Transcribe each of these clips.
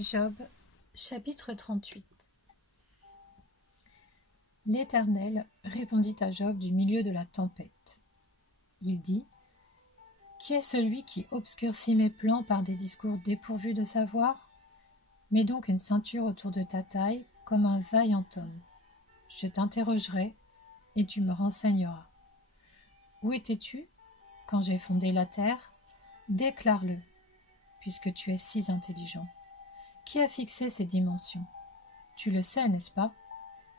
Job, chapitre 38. L'Éternel répondit à Job du milieu de la tempête. Il dit : Qui est celui qui obscurcit mes plans par des discours dépourvus de savoir ? Mets donc une ceinture autour de ta taille, comme un vaillant homme. Je t'interrogerai, et tu me renseigneras. Où étais-tu quand j'ai fondé la terre ? Déclare-le, puisque tu es si intelligent. Qui a fixé ces dimensions ? Tu le sais, n'est-ce pas ?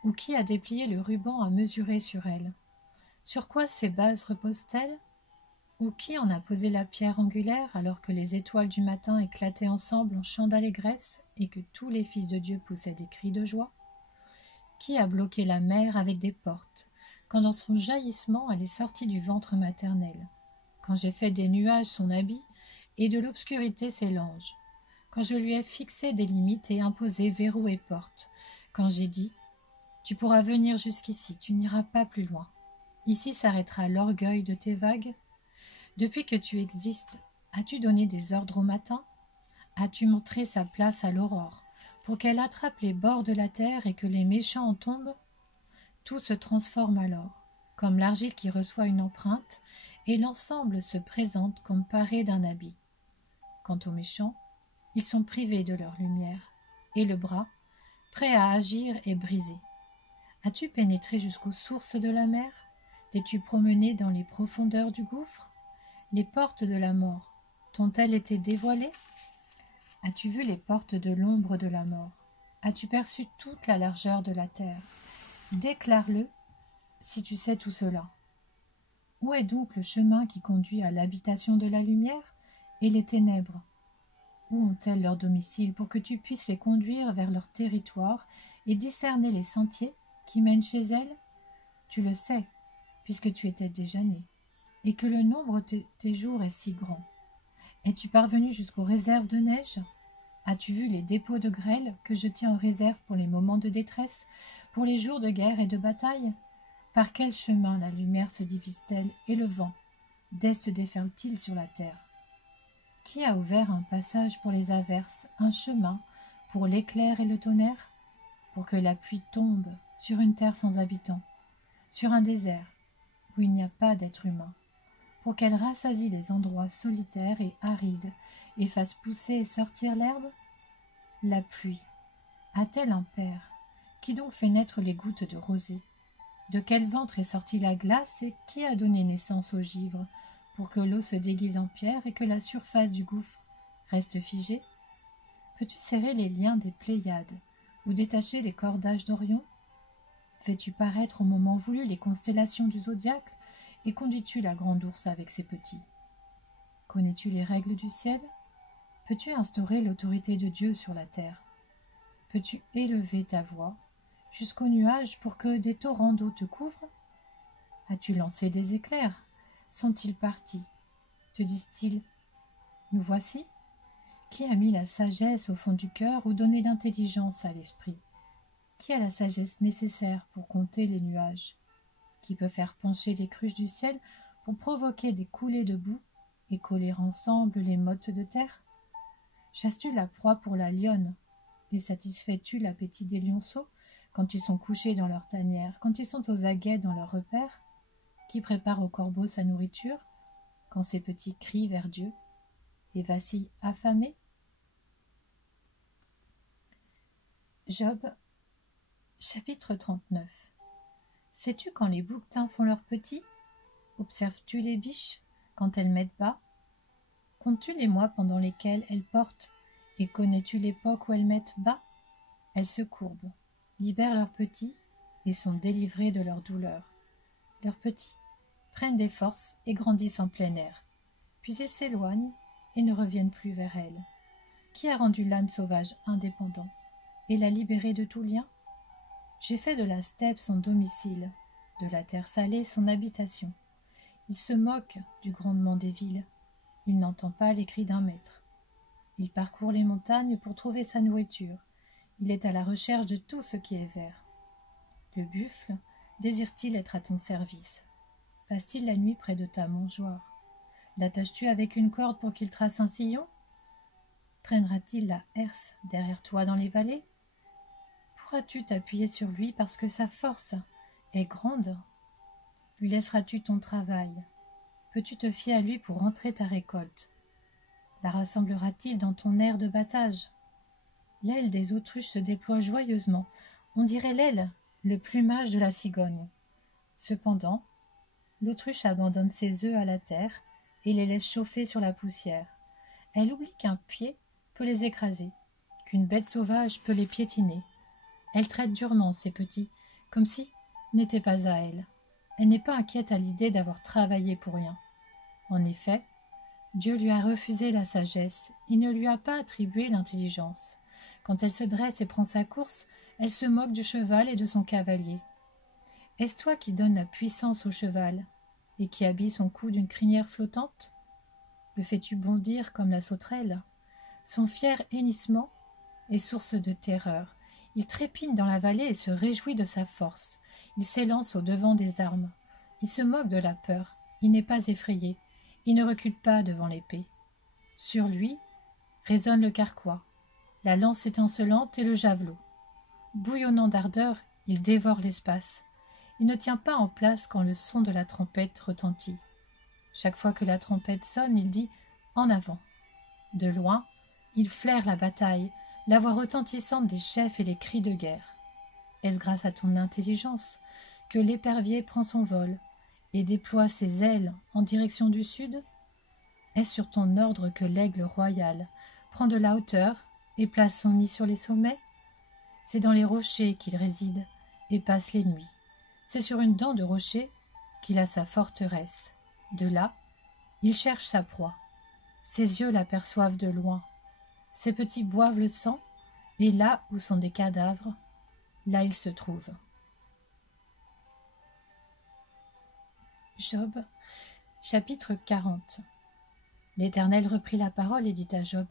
Ou qui a déplié le ruban à mesurer sur elles ? Sur quoi ces bases reposent-elles ? Ou qui en a posé la pierre angulaire alors que les étoiles du matin éclataient ensemble en chants d'allégresse et que tous les fils de Dieu poussaient des cris de joie ? Qui a bloqué la mer avec des portes, quand dans son jaillissement elle est sortie du ventre maternel ? Quand j'ai fait des nuages son habit et de l'obscurité ses langes ? Quand je lui ai fixé des limites et imposé verrous et portes ? Quand j'ai dit : tu pourras venir jusqu'ici, tu n'iras pas plus loin. Ici s'arrêtera l'orgueil de tes vagues. Depuis que tu existes, as-tu donné des ordres au matin ? As-tu montré sa place à l'aurore, pour qu'elle attrape les bords de la terre et que les méchants en tombent ? Tout se transforme alors, comme l'argile qui reçoit une empreinte, et l'ensemble se présente comme paré d'un habit. Quant aux méchants, ils sont privés de leur lumière, et le bras, prêt à agir, est brisé. As-tu pénétré jusqu'aux sources de la mer ? T'es-tu promené dans les profondeurs du gouffre ? Les portes de la mort t'ont-elles été dévoilées ? As-tu vu les portes de l'ombre de la mort ? As-tu perçu toute la largeur de la terre ? Déclare-le, si tu sais tout cela. Où est donc le chemin qui conduit à l'habitation de la lumière ? Et les ténèbres ? Où ont-elles leur domicile pour que tu puisses les conduire vers leur territoire et discerner les sentiers qui mènent chez elles ? Tu le sais, puisque tu étais déjà né, et que le nombre de tes jours est si grand. Es-tu parvenu jusqu'aux réserves de neige ? As-tu vu les dépôts de grêle que je tiens en réserve pour les moments de détresse, pour les jours de guerre et de bataille ? Par quel chemin la lumière se divise-t-elle et le vent, dès se déferle-t-il sur la terre ? Qui a ouvert un passage pour les averses, un chemin pour l'éclair et le tonnerre ? Pour que la pluie tombe sur une terre sans habitants, sur un désert où il n'y a pas d'être humain, pour qu'elle rassasie les endroits solitaires et arides et fasse pousser et sortir l'herbe ? La pluie a-t-elle un père ? Qui donc fait naître les gouttes de rosée ? De quel ventre est sortie la glace et qui a donné naissance au givre, pour que l'eau se déguise en pierre et que la surface du gouffre reste figée ? Peux-tu serrer les liens des Pléiades ou détacher les cordages d'Orion ? Fais-tu paraître au moment voulu les constellations du zodiaque et conduis-tu la grande ourse avec ses petits ? Connais-tu les règles du ciel ? Peux-tu instaurer l'autorité de Dieu sur la terre ? Peux-tu élever ta voix jusqu'aux nuages pour que des torrents d'eau te couvrent ? As-tu lancé des éclairs ? Sont-ils partis ? Te disent-ils : nous voici ? Qui a mis la sagesse au fond du cœur ou donné l'intelligence à l'esprit ? Qui a la sagesse nécessaire pour compter les nuages ? Qui peut faire pencher les cruches du ciel pour provoquer des coulées de boue et coller ensemble les mottes de terre ? Chasses-tu la proie pour la lionne et satisfais-tu l'appétit des lionceaux quand ils sont couchés dans leur tanière, quand ils sont aux aguets dans leur repaire ? Qui prépare au corbeau sa nourriture quand ses petits crient vers Dieu et vacillent affamés ? Job, chapitre 39. Sais-tu quand les bouquetins font leurs petits ? Observes-tu les biches quand elles mettent bas ? Comptes-tu les mois pendant lesquels elles portent et connais-tu l'époque où elles mettent bas ? Elles se courbent, libèrent leurs petits et sont délivrées de leur douleur. Leurs petits prennent des forces et grandissent en plein air. Puis ils s'éloignent et ne reviennent plus vers elles. Qui a rendu l'âne sauvage indépendant et l'a libéré de tout lien ? J'ai fait de la steppe son domicile, de la terre salée son habitation. Il se moque du grondement des villes. Il n'entend pas les cris d'un maître. Il parcourt les montagnes pour trouver sa nourriture. Il est à la recherche de tout ce qui est vert. Le buffle désire-t-il être à ton service ? Passe-t-il la nuit près de ta mangeoire ? L'attaches-tu avec une corde pour qu'il trace un sillon ? Traînera-t-il la herse derrière toi dans les vallées? Pourras-tu t'appuyer sur lui parce que sa force est grande? Lui laisseras-tu ton travail? Peux-tu te fier à lui pour rentrer ta récolte? La rassemblera-t-il dans ton aire de battage? L'aile des autruches se déploie joyeusement. On dirait l'aile, le plumage de la cigogne. Cependant, l'autruche abandonne ses œufs à la terre et les laisse chauffer sur la poussière. Elle oublie qu'un pied peut les écraser, qu'une bête sauvage peut les piétiner. Elle traite durement ses petits, comme si n'était pas à elle. Elle n'est pas inquiète à l'idée d'avoir travaillé pour rien. En effet, Dieu lui a refusé la sagesse, il ne lui a pas attribué l'intelligence. Quand elle se dresse et prend sa course, elle se moque du cheval et de son cavalier. Est-ce toi qui donnes la puissance au cheval et qui habille son cou d'une crinière flottante? Le fais-tu bondir comme la sauterelle? Son fier hennissement est source de terreur. Il trépigne dans la vallée et se réjouit de sa force. Il s'élance au-devant des armes. Il se moque de la peur. Il n'est pas effrayé. Il ne recule pas devant l'épée. Sur lui résonne le carquois, la lance étincelante et le javelot. Bouillonnant d'ardeur, il dévore l'espace. Il ne tient pas en place quand le son de la trompette retentit. Chaque fois que la trompette sonne, il dit « En avant ». De loin, il flaire la bataille, la voix retentissante des chefs et les cris de guerre. Est-ce grâce à ton intelligence que l'épervier prend son vol et déploie ses ailes en direction du sud? Est-ce sur ton ordre que l'aigle royal prend de la hauteur et place son nid sur les sommets? C'est dans les rochers qu'il réside et passe les nuits. C'est sur une dent de rocher qu'il a sa forteresse. De là, il cherche sa proie. Ses yeux l'aperçoivent de loin. Ses petits boivent le sang, et là où sont des cadavres, là il se trouve. Job, chapitre 40. L'Éternel reprit la parole et dit à Job,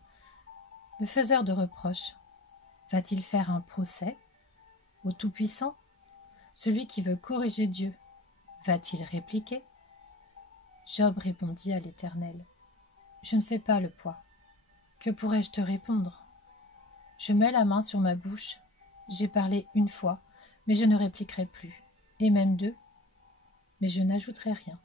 le faiseur de reproches, va-t-il faire un procès au Tout-Puissant? Celui qui veut corriger Dieu, va-t-il répliquer? Job répondit à l'Éternel, je ne fais pas le poids. Que pourrais-je te répondre? Je mets la main sur ma bouche, j'ai parlé une fois, mais je ne répliquerai plus, et même deux, mais je n'ajouterai rien.